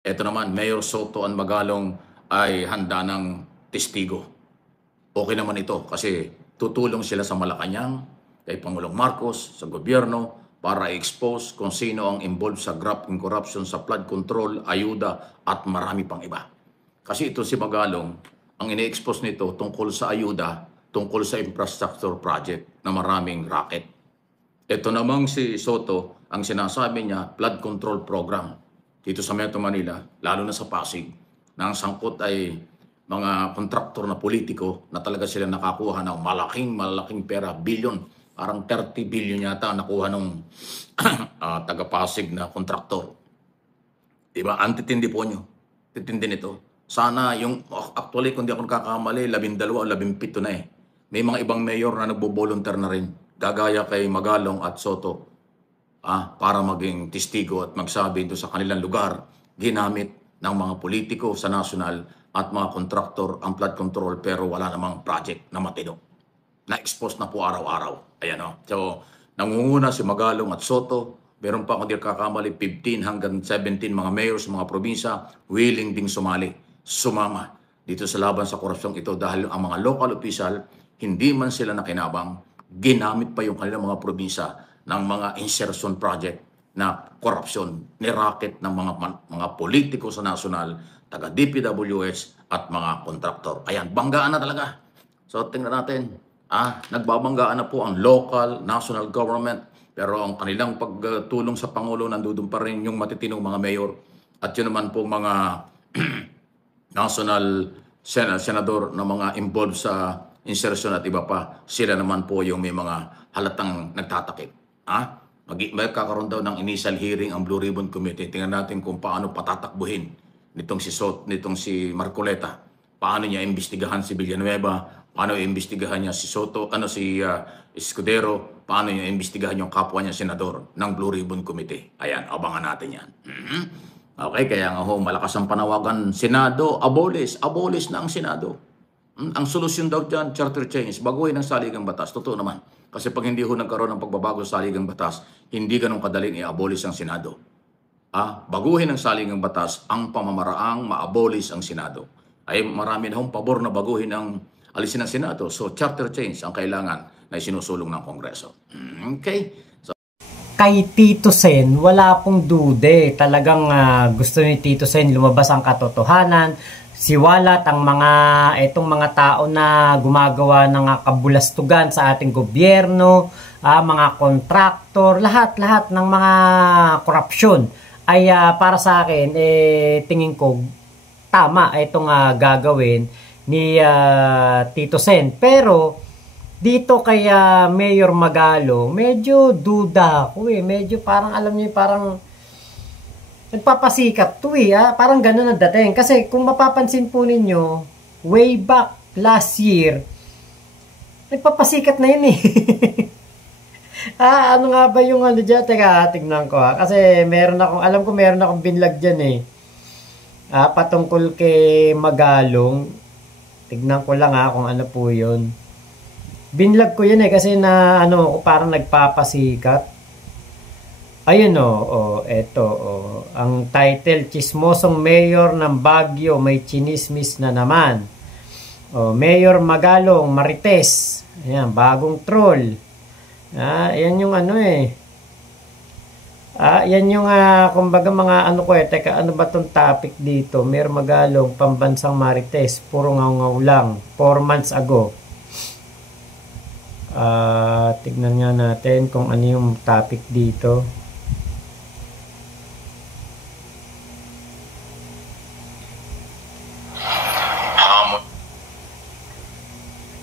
Ito naman, Mayor Soto and Magalong ay handa ng testigo. Okay naman ito kasi tutulong sila sa Malacanang, kay Pangulong Marcos, sa gobyerno, para i-expose kung sino ang involved sa graft and corruption sa flood control, ayuda, at marami pang iba. Kasi ito si Magalong, ang ini-expose nito tungkol sa ayuda, tungkol sa infrastructure project na maraming racket. Ito namang si Soto, ang sinasabi niya, flood control program dito sa Metro Manila, lalo na sa Pasig, na ang sangkot ay mga kontraktor na politiko na talaga sila nakakuha ng malaking pera, billion, parang 30 billion yata nakuha ng taga-Pasig na kontraktor. Diba? Ang titindi po nyo. Titindi nito. Sana yung, actually kung di ako nakakamali, 12 o 17 na eh. May mga ibang mayor na nagbo-volunteer na rin, gagaya kay Magalong at Soto, para maging testigo at magsabi doon sa kanilang lugar, ginamit ng mga politiko sa national at mga kontraktor ang flood control pero wala namang project na matino. Na-expose na po araw-araw. Ayan o. So, nangunguna si Magalong at Soto. Meron pa kung di kakamali, 15 hanggang 17 mga mayors, mga probinsya, willing ding sumama dito sa laban sa korupsyon ito dahil ang mga local official, hindi man sila nakinabang, ginamit pa yung kanilang mga probinsya ng mga insertion project na korupsyon, ni-racket ng mga politiko sa national, taga DPWH at mga kontraktor. Ayan, banggaan na talaga. So tingnan natin, nagbabanggaan na po ang local, national government, pero ang kanilang pagtulong sa Pangulo nandoon pa rin yung matitinong mga mayor at yun naman po mga national senador na mga involved sa insertion at iba pa, sila naman po yung may mga halatang nagtatakip. May kakaroon daw ng initial hearing ang Blue Ribbon Committee. Tingnan natin kung paano patatakbuhin nitong si Marcoleta. Paano niya imbestigahan si Villanueva, paano imbestigahan niya si Soto, si Escudero, paano niya imbestigahan yung kapwa niya senador ng Blue Ribbon Committee. Ayan, abangan natin yan. Okay, kaya nga malakas ang panawagan, Senado, abolish na ang Senado. Ang solusyon daw dyan, charter change, baguhin ang saligang batas. Totoo naman. Kasi pag hindi nagkaroon ng pagbabago sa saligang batas, hindi ganun kadaling i-abolish ang Senado. Baguhin ang saligang batas, ang pamamaraang ma-abolish ang Senado. Ay marami na pabor na baguhin ang alisin ng Senado. So charter change ang kailangan na sinusulong ng Kongreso. Okay? So, kay Tito Sen, wala pong dude. Talagang gusto ni Tito Sen lumabas ang katotohanan. Siwalat ang itong mga tao na gumagawa ng kabulastugan sa ating gobyerno, mga kontraktor, lahat ng mga korupsyon ay para sa akin, tingin ko tama itong gagawin ni Tito Sen. Pero dito kay Mayor Magalong, medyo duda ako medyo parang alam niyo parang nagpapasikat to parang ganun ang dating. Kasi kung mapapansin po ninyo, way back last year, nagpapasikat na yun ano nga ba yung dyan? Teka, tignan ko Kasi alam ko meron akong binlag dyan patungkol kay Magalong. Tignan ko lang kung ano po yun. Binlag ko yun kasi na parang nagpapasikat. Ayun eto ang title, Chismosong Mayor ng Baguio may chinismis na naman. Mayor Magalong Marites. Ayan, bagong troll. Ayan yung yan yung kumbaga mga teka, ano ba tong topic dito? Mayor Magalong, Pambansang Marites, puro ngaw-ngaw lang. 4 months ago. Tignan nga natin kung ano yung topic dito.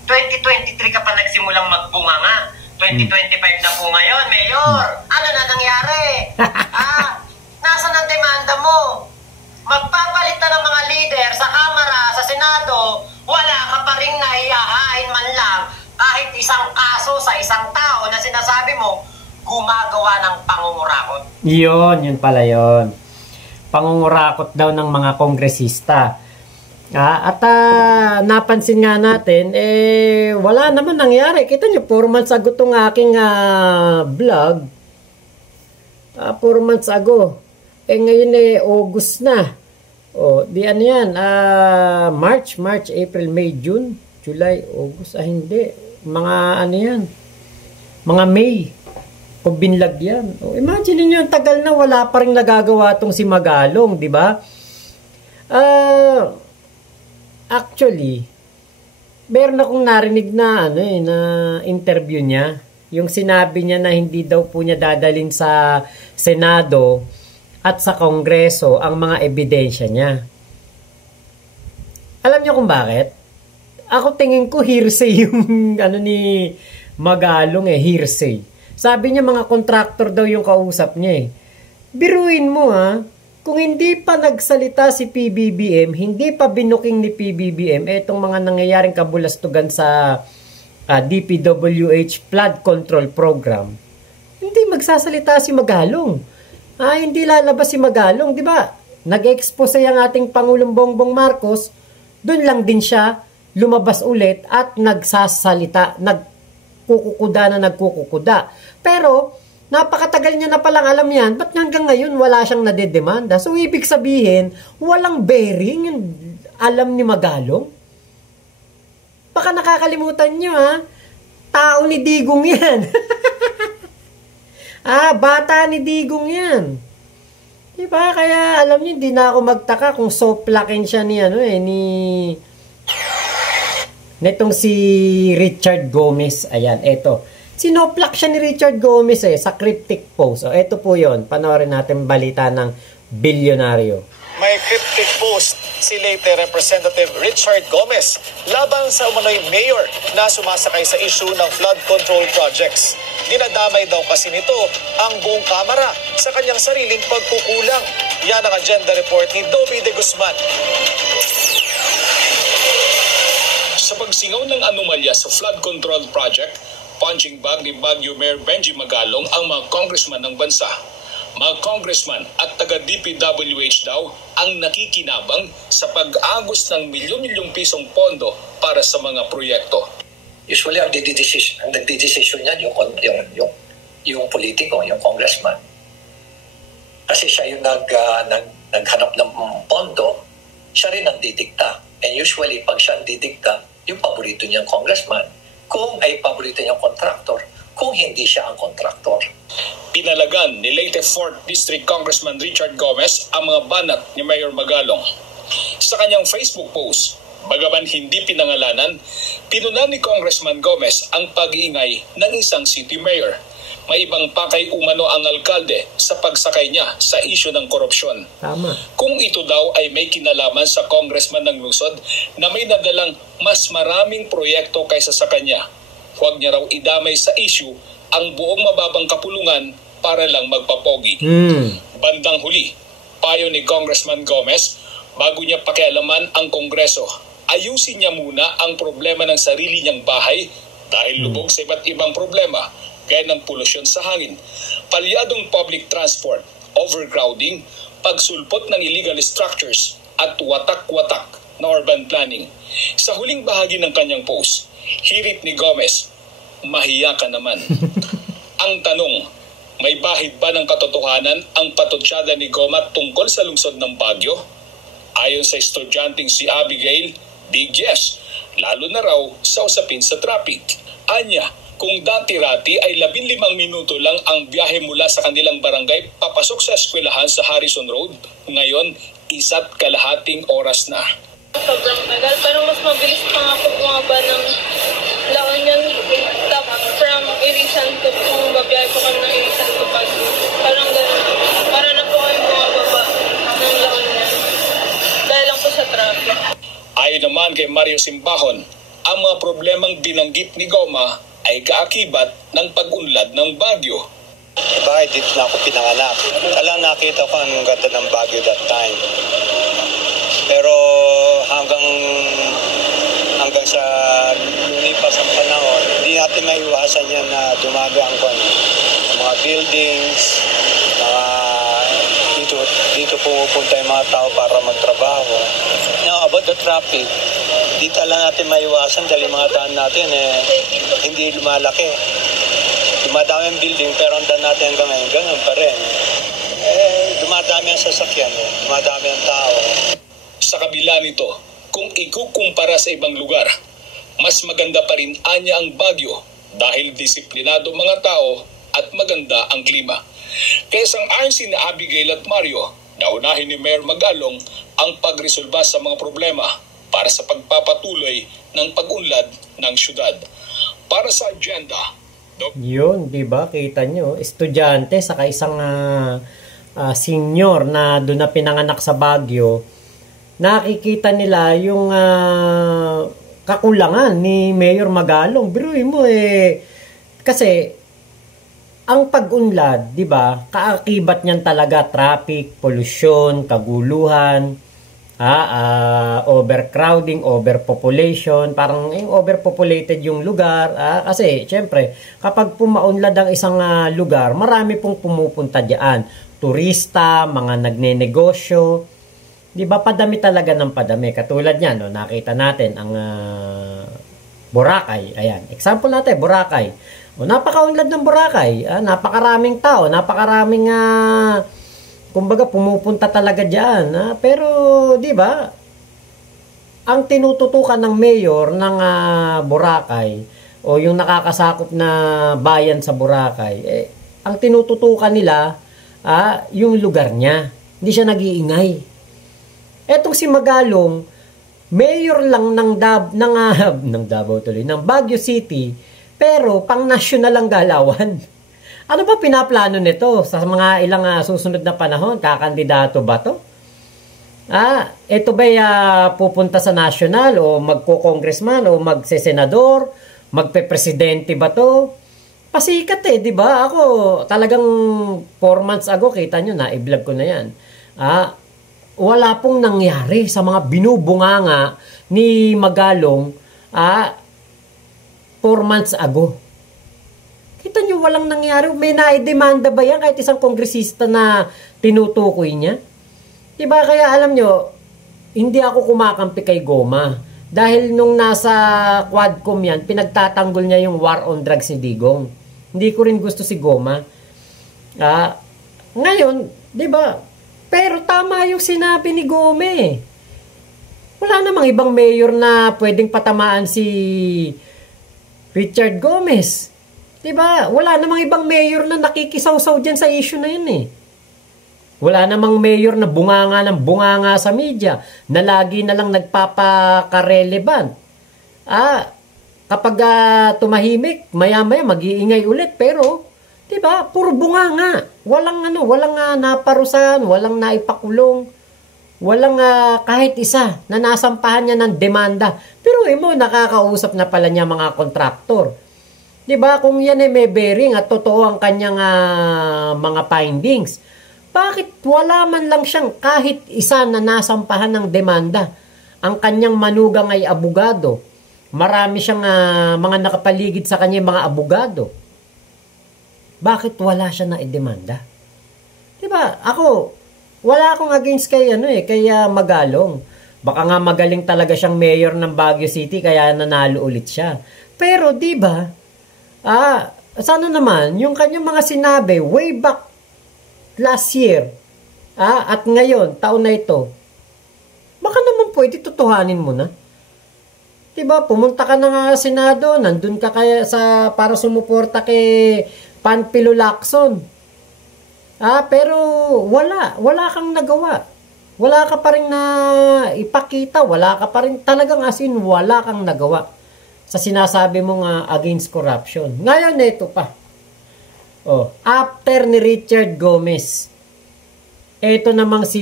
2023 ka pa nagsimulang magbunganga. 2025 na po ngayon, Mayor. Ano na nangyari? Nasaan ang demanda mo? Magpapalit na ng mga leader sa Kamara, sa Senado, wala ka pa rin naiyahain man lang kahit isang kaso sa isang tao na sinasabi mo gumagawa ng pangungurakot. Yun pala yun. Pangungurakot daw ng mga kongresista. At napansin nga natin, wala naman nangyari. Kita nyo, 4 months ago itong aking vlog. 4 months ago. Ngayon August na. O, di ano yan, March, April, May, June, July, August, hindi. Mga ano yan, mga May, o binlag yan. O, imagine niyo yung tagal na wala pa rin nagagawa tong si Magalong, di ba? Actually, meron akong narinig na, na interview niya. Yung sinabi niya na hindi daw po niya dadalhin sa Senado at sa Kongreso ang mga ebidensya niya. Alam niyo kung bakit? Ako tingin ko hearsay yung ni Magalong hearsay. Sabi niya mga contractor daw yung kausap niya Biruin mo kung hindi pa nagsalita si PBBM, hindi pa binuking ni PBBM etong mga nangyayaring kabulastugan sa DPWH Flood Control Program, hindi magsasalita si Magalong. Hindi lalabas si Magalong, di ba? Nag-expose ang ating Pangulong Bongbong Marcos, doon lang din siya lumabas ulit at nagsasalita, nagkukukuda. Pero, napakatagal niya na palang alam yan, ba't hanggang ngayon wala siyang nadedemanda? So, ibig sabihin, walang bearing yung alam ni Magalong? Baka nakakalimutan niyo, tao ni Digong yan. Bata ni Digong yan. Diba? Kaya alam niyo, hindi na ako magtaka kung soplakin siya netong si Richard Gomez. Ayan, eto. Sinoplak siya ni Richard Gomez sa cryptic post. Eto po yon. Panoorin natin balita ng bilyonaryo. May cryptic post si late Representative Richard Gomez laban sa umano'y mayor na sumasakay sa issue ng flood control projects. Dinadamay daw kasi nito ang buong Kamara sa kanyang sariling pagkukulang. Yan ang agenda report ni Dobby de Guzman. Sa pagsingaw ng anomalya sa flood control project, punching bag ni Baguio Mayor Benji Magalong ang mga congressman ng bansa. Mga congressman at taga-DPWH daw ang nakikinabang sa pag-agos ng milyon-milyong pisong pondo para sa mga proyekto. Usually, ang nagdidesisyon niyan yung politiko, yung congressman. Kasi siya yung naghanap ng pondo, siya rin ang didikta. And usually, pag siya ang didikta, yung paborito niyang congressman, kung ay paborito niyang contractor, kung hindi siya ang contractor. Pinalagan ni late 4th District Congressman Richard Gomez ang mga banat ni Mayor Magalong. Sa kanyang Facebook post, bagaman hindi pinangalanan, pinunan ni Congressman Gomez ang pag-iingay ng isang city mayor. May ibang pakay umano ang alkalde sa pagsakay niya sa isyu ng korupsyon. Tama. Kung ito daw ay may kinalaman sa congressman ng lungsod na may nadalang mas maraming proyekto kaysa sa kanya, huwag niya raw idamay sa issue ang buong mababang kapulungan para lang magpapogi. Bandang huli, payo ni Congressman Gomez, bago niya pakialaman ang Kongreso, ayusin niya muna ang problema ng sarili niyang bahay dahil lubog sa iba't ibang problema gaya ng polusyon sa hangin, palyadong public transport, overcrowding, pagsulpot ng illegal structures at watak-watak na urban planning. Sa huling bahagi ng kanyang post, hirit ni Gomez, mahiya ka naman. Ang tanong, may bahid ba ng katotohanan ang patutsada ni Goma tungkol sa lungsod ng Baguio? Ayon sa estudyanteng si Abigail, big yes, lalo na raw sa usapin sa traffic. Anya, kung dati-rati ay 15 minuto lang ang biyahe mula sa kanilang barangay papasok sa eskwelahan sa Harrison Road, ngayon 1.5 oras na. Sobrang tagal, pero mas mabilis pa nga po bumaba ng La Union top from Irisan to kung babiyahe po kami ng Irisan to Baguio. Parang gano'n. Para na po kami bumababa ng La Union. Dahil lang po sa traffic. Ayon naman kay Mario Simbahon, ang mga problemang binanggit ni Goma ay kaakibat ng pag-unlad ng Baguio. Bakit dito na ako pinanganak? Alang nakita ko ang ganda ng Baguio that time. Pero hanggang sa lumipas ang panahon, hindi natin maiwasan yan na dumaga ang mga buildings, dito pumupunta yung mga tao para magtrabaho. Now, about the traffic, di talaga natin maiwasan dahil mga daan natin hindi lumalaki. Dumadami ang building pero ang daan natin hanggang ngayon, ganun pa rin. Dumadami ang sasakyan, dumadami ang tao. Tanda nito, kung ikukumpara sa ibang lugar, mas maganda pa rin anya ang Baguio dahil disiplinado mga tao at maganda ang klima. Kaya sang-ayon si Abigail at Mario, naunahin ni Mayor Magalong ang pagresolba sa mga problema para sa pagpapatuloy ng pag-unlad ng syudad. Para sa agenda, yun, di ba? Kita nyo, estudyante saka isang senior na doon na pinanganak sa Baguio, nakikita nila yung kakulangan ni Mayor Magalong. Biruin mo kasi ang pag-unlad, di ba, kaakibat niyan talaga traffic, pollution, kaguluhan, overcrowding, overpopulation, parang overpopulated yung lugar. Kasi, syempre, kapag pumaunlad ang isang lugar, marami pong pumupunta diyan. Turista, mga nagnenegosyo, di ba, padami talaga ng padami. Katulad niyan, no, nakita natin ang Boracay. Ayan, example natin, Boracay. Napakaunlad ng Boracay. Napakaraming tao, napakaraming kumbaga pumupunta talaga diyan. Pero di ba? Ang tinututukan ng mayor ng Boracay o yung nakakasakop na bayan sa Boracay, ang tinututukan nila yung lugar niya. Hindi siya nag-iingay. Etong si Magalong, mayor lang ng Davao tuloy, ng Baguio City, pero pang national ang galawan. Ano ba pinaplano nito sa mga ilang susunod na panahon? Kakandidato ba to? Ito ba pupunta sa national o magko-congressman o magsesenador? Magpe-presidente ba to? Pasikat di ba? Ako talagang 4 months ago, kita nyo na, i-vlog ko na yan. Wala pong nangyari sa mga binubunganga ni Magalong 4 months ago. Kita nyo, walang nangyari. May naidemanda ba yan kahit isang kongresista na tinutukoy niya? Diba? Kaya alam nyo, hindi ako kumakampi kay Goma. Dahil nung nasa Quadcom yan, pinagtatanggol niya yung war on drugs ni Digong. Hindi ko rin gusto si Goma. Ngayon, diba? Pero tama yung sinabi ni Gome. Wala namang ibang mayor na pwedeng patamaan si Richard Gomez. Diba? Wala namang ibang mayor na nakikisaw-saw dyan sa issue na yun Wala namang mayor na bunganga ng bunganga sa media na lagi na lang nagpapaka-relevant. Kapag tumahimik, maya-maya mag-iingay ulit. Pero, diba? Puro bunganga. Walang naparusahan, walang naipakulong. Walang kahit isa na nasampahan niya ng demanda. Pero mo, nakakausap na pala niya mga kontraktor. Diba? Kung yan may bearing at totoo ang kanyang mga findings, bakit wala man lang siyang kahit isa na nasampahan ng demanda? Ang kanyang manugang ay abogado. Marami siyang mga nakapaligid sa kanya mga abogado. Bakit wala siya na idemanda? Diba? Ako, wala akong against kay Magalong. Baka nga magaling talaga siyang mayor ng Baguio City kaya nanalo ulit siya. Pero diba, sana naman yung kanyang mga sinabi way back last year at ngayon, taon na ito, baka naman pwede tutuhanin mo na. Diba? Pumunta ka na nga sa Senado, nandun ka kaya para sumuporta kay Panfilo Lacson. Pero wala kang nagawa. Wala ka pa rin na ipakita, wala ka pa rin talagang wala kang nagawa sa sinasabi mong against corruption. Ngayon ito pa. After ni Richard Gomez, ito namang si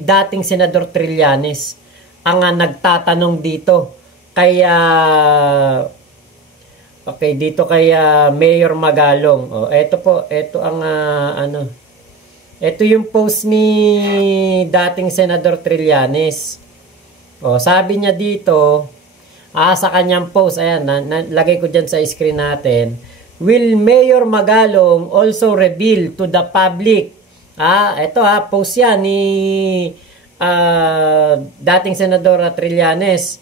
dating Senador Trillanes ang nagtatanong dito kay Mayor Magalong. Ito ang ito yung post ni dating Senador Trillanes. Sabi niya dito, sa kanyang post, ayan, lagay ko dyan sa screen natin, will Mayor Magalong also reveal to the public? Ito post yan ni dating Senador Trillanes.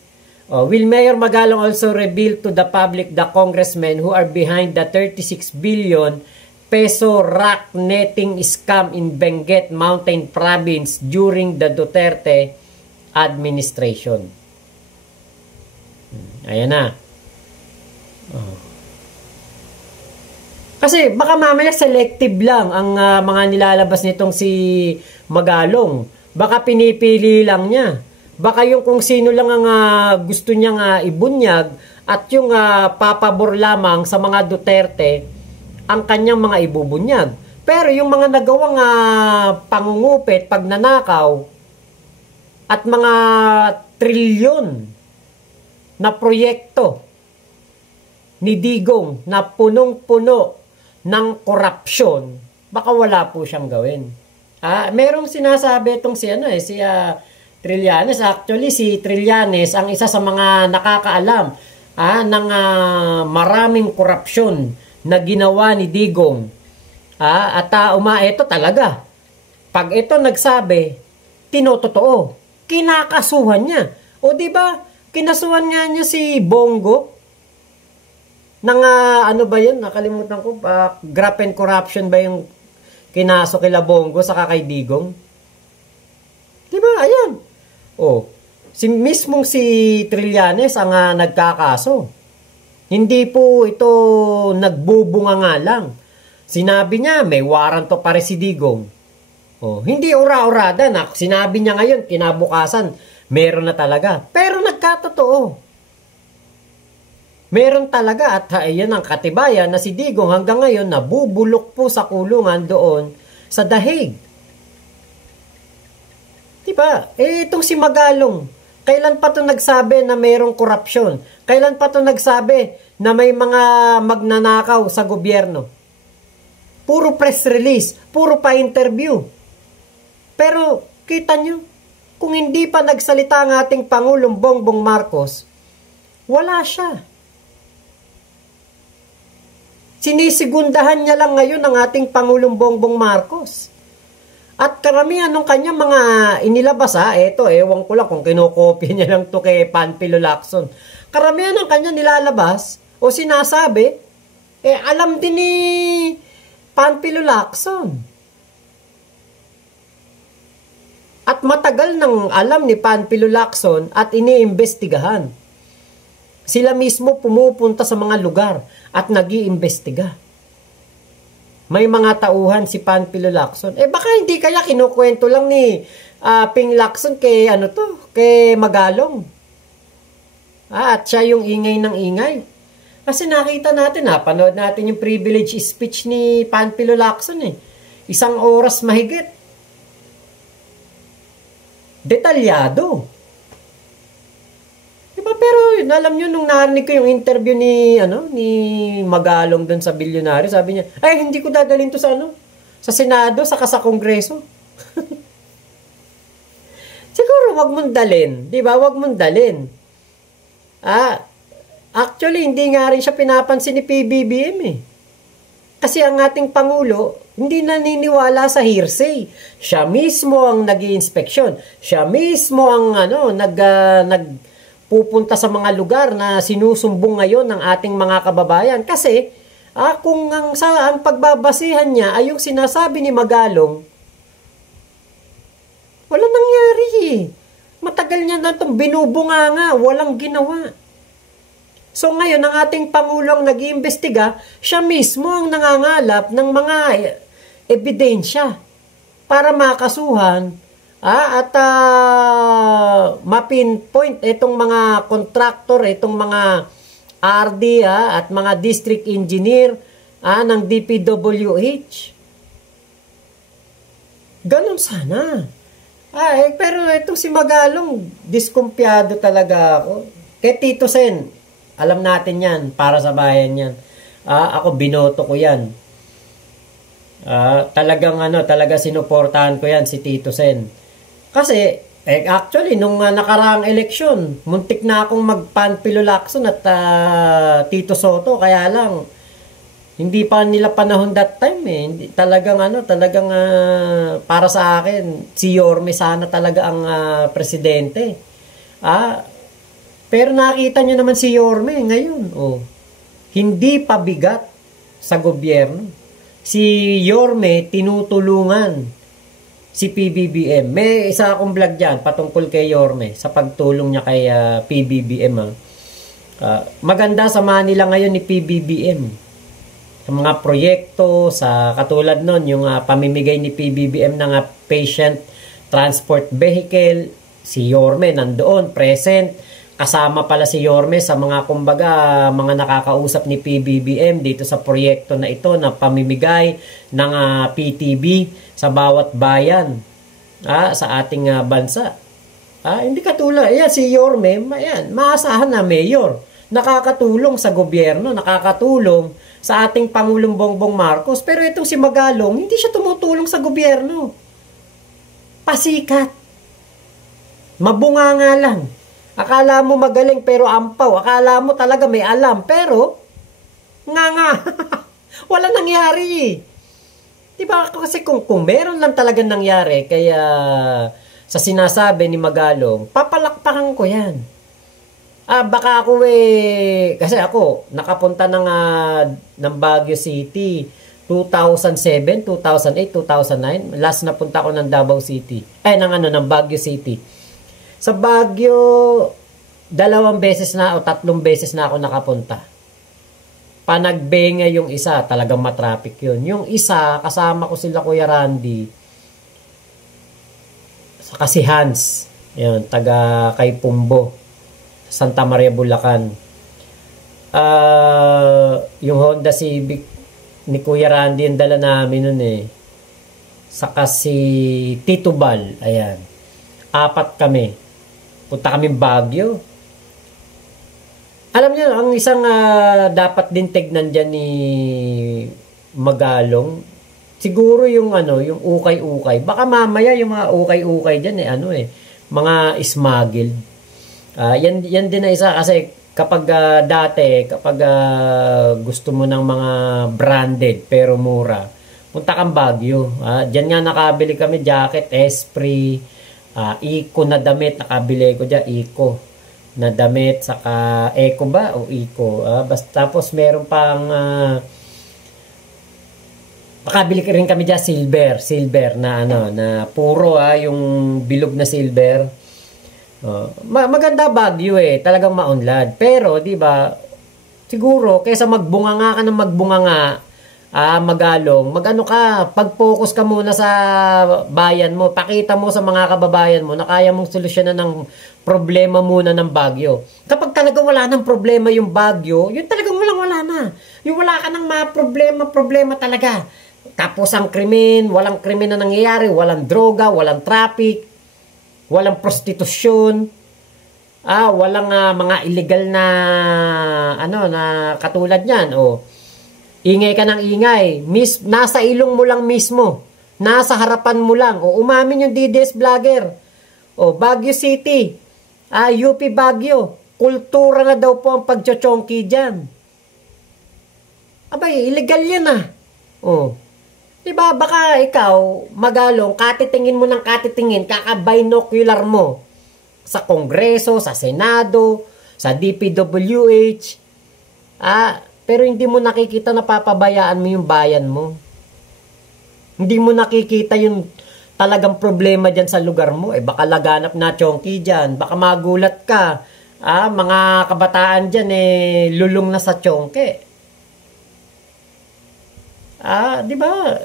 Will Mayor Magalong also reveal to the public the congressmen who are behind the 36 billion peso rock netting scam in Benguet Mountain Province during the Duterte administration. Ayan na. Oh. Kasi baka mamaya selective lang ang mga nilalabas nitong si Magalong. Baka pinipili lang niya. Baka yung kung sino lang ang gusto niyang ibunyag at yung papabor lamang sa mga Duterte ang kanyang mga ibubunyag. Pero yung mga nagawang pangungupit, pagnanakaw at mga trilyon na proyekto ni Digong na punong-puno ng korupsyon, baka wala po siyang gawin. Merong sinasabi itong si Trillanes. Actually, si Trillanes ang isa sa mga nakakaalam ng maraming korupsyon na ginawa ni Digong. Ito talaga. Pag ito nagsabi, tinototoo. Kinakasuhan niya. O di ba? Kinasuhan nga niya si Bongo ng ano ba yun? Nakalimutan ko. Graft and corruption ba yung kinaso kila Bongo sa kay Digong? Diba? Ayan. Mismong si Trillanes ang nagkakaso. Hindi po ito nagbubunga nga lang. Sinabi niya, may warrant to pare si Digong. Hindi ura-urada na. Sinabi niya ngayon, kinabukasan, meron na talaga. Pero nagkatotoo. Meron talaga at ayan ang katibayan na si Digong hanggang ngayon nabubulok po sa kulungan doon sa The Hague. Diba? Itong si Magalong, kailan pa ito nagsabi na mayroong korupsyon? Kailan pa ito nagsabi na may mga magnanakaw sa gobyerno? Puro press release, puro pa interview. Pero kita nyo, kung hindi pa nagsalita ang ating Pangulong Bongbong Marcos, wala siya. Sinisigundahan niya lang ngayon ang ating Pangulong Bongbong Marcos. At karamihan ng kanyang mga inilabas, ewan ko lang kung kinokopya niya lang to kay Panfilo Lacson. Karamihan ng kanyang nilalabas o sinasabi, alam din ni Panfilo Lacson. At matagal nang alam ni Panfilo Lacson at iniimbestigahan. Sila mismo pumupunta sa mga lugar at nag-iimbestiga. May mga tauhan si Panfilo Lacson. Baka hindi kaya kinukwento lang ni Ping Lacson kay kay Magalong. At siya yung ingay ng ingay. Kasi nakita natin, panood natin yung privilege speech ni Panfilo Lacson 1 oras mahigit. Detalyado. Diba? Pero alam nyo, nung narinig ko yung interview ni Magalong dun sa bilyonaryo, sabi niya, hindi ko dadalhin to sa sa Senado, saka sa Kongreso. Siguro wag mong dalhin. Diba? Wag mong dalhin. Actually, hindi nga rin siya pinapansin ni PBBM Kasi ang ating Pangulo, hindi naniniwala sa hearsay. Siya mismo ang nag-i-inspeksyon. Siya mismo ang pupunta sa mga lugar na sinusumbong ngayon ng ating mga kababayan. Kasi, kung ang pagbabasihan niya ay yung sinasabi ni Magalong, wala nangyari. Matagal niya na itong binubunganga, walang ginawa. So ngayon, ang ating Pangulo ang nag-iimbestiga, siya mismo ang nangangalap ng mga ebidensya para makasuhan at mapinpoint itong mga contractor, itong mga RD at mga district engineer ng DPWH. Ganon sana. Pero itong si Magalong, diskumpiyado talaga ako. Kay Tito Sen, alam natin yan, para sa bayan yan. Ako, binoto ko yan. Talaga sinuportahan ko yan, si Tito Sen. Kasi, actually, nung nakaraang eleksyon, muntik na akong mag-Panfilo Lacson at Tito Soto, kaya lang, hindi pa nila panahon that time Talagang para sa akin, si Yorme sana talaga ang presidente. Pero nakita nyo naman si Yorme ngayon. Hindi pabigat sa gobyerno. Si Yorme tinutulungan si PBBM. May isa akong vlog dyan patungkol kay Yorme sa pagtulong niya kay PBBM. Maganda samahan nila ngayon ni PBBM sa mga proyekto, sa katulad nun, yung pamimigay ni PBBM ng patient transport vehicle. Si Yorme nandoon, present. Kasama pala si Yorme sa mga kumbaga mga nakakausap ni PBBM dito sa proyekto na ito na pamimigay ng PTB sa bawat bayan sa ating bansa. Hindi katulad, ayan, si Yorme, ayan, maasahan na mayor. Nakakatulong sa gobyerno, nakakatulong sa ating Pangulong Bongbong Marcos. Pero itong si Magalong, hindi siya tumutulong sa gobyerno. Pasikat. Mabunga nga lang. Akala mo magaling pero ampaw. Akala mo talaga may alam. Pero, nga. Wala nangyari. Diba? Kasi kung meron lang talaga nangyari, kaya sa sinasabi ni Magalong, papalakpakan ko yan. Baka ako kasi ako, nakapunta ng Baguio City, 2007, 2008, 2009. Last na punta ko ng Davao City. Ng Baguio City. Sa Baguio, 2 beses na o 3 beses na ako nakapunta. Panagbenga yung isa, talagang matraffic yun. Yung isa, kasama ko sila Kuya Randy, saka si Hans, yun, taga kay Pumbo, Santa Maria, Bulacan. Yung Honda Civic ni Kuya Randy yung dala namin nun saka si Tito Bal, ayan. 4 kami. Punta kami Baguio. Alam niyo, ang isang dapat din tignan dyan ni Magalong, siguro yung yung ukay-ukay. Baka mamaya yung mga ukay-ukay dyan mga smuggled. Yan din na isa kasi kapag dati, kapag gusto mo ng mga branded pero mura, punta kang Baguio. Diyan nga nakabili kami jacket, Esprit, Eco na damit, nakabili ko dyan, Eco na damit, saka Eco ba o Eco? Basta tapos meron pang makabili rin kami dyan silver na na puro yung bilog na silver. Maganda Baguio talagang maunlad. Pero di ba siguro kaysa magbunganga ka ng magbunganga, Magalong, pag-focus ka muna sa bayan mo, pakita mo sa mga kababayan mo na kaya mong solusyonan ng problema muna ng Baguio. Kapag talaga wala ng problema yung Baguio, yun talagang wala na. Yung wala ka ng mga problema talaga. Tapos ang krimen, walang krimen na nangyayari, walang droga, walang traffic, walang prostitusyon, walang mga illegal na na katulad niyan. Ingay ka ng ingay, nasa ilong mo lang mismo, nasa harapan mo lang. Umamin yung DDS vlogger. Baguio City, UP Baguio, kultura na daw po ang pagchochonki dyan. Abay, illegal yan Diba, baka ikaw, Magalong, katitingin mo ng katitingin, kakabinocular mo sa Kongreso, sa Senado, sa DPWH, pero hindi mo nakikita na papabayaan mo yung bayan mo. Hindi mo nakikita yung talagang problema dyan sa lugar mo. Baka laganap na chonky dyan. Baka magulat ka. Mga kabataan dyan lulong na sa chonky. Di ba?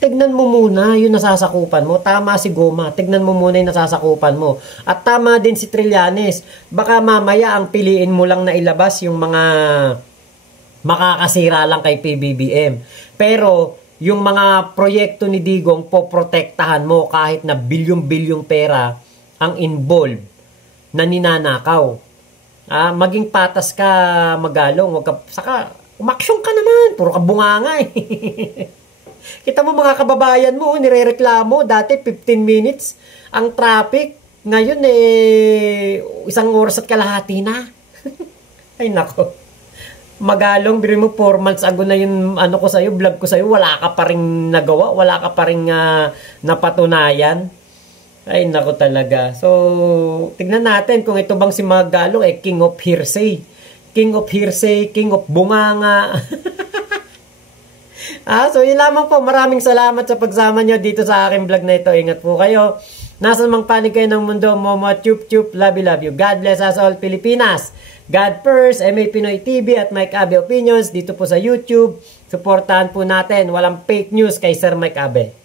Tignan mo muna yung nasasakupan mo. Tama si Goma. Tignan mo muna yung nasasakupan mo. At tama din si Trillanes. Baka mamaya ang piliin mo lang na ilabas yung mga makakasira lang kay PBBM. Pero yung mga proyekto ni Digong, poprotektahan mo kahit na bilyong-bilyong pera ang involved na ninanakaw. Maging patas ka, Magalong. Saka, umaksyon ka naman. Puro ka bunganga Kita mo mga kababayan mo, nirereklamo. Dati 15 minutes ang traffic. Ngayon 1 oras at kalahati na. Ay nako. Magalong, biro mo 4 months ago na yung ko sa'yo, vlog ko sa'yo, wala ka pa rin nagawa, wala ka pa rin napatunayan. Ay, nako talaga. So, tignan natin kung ito bang si Magalong, king of hearsay. King of hearsay, king of bunganga. So yun lamang po. Maraming salamat sa pagsama nyo dito sa aking vlog na ito. Ingat po kayo. Nasaan mang panig kayo ng mundo, Momo, chup chup, love you. God bless us all, Pilipinas. God first, MA Pinoy TV at Mike Abe Opinions dito po sa YouTube. Suportahan po natin. Walang fake news kay Sir Mike Abe.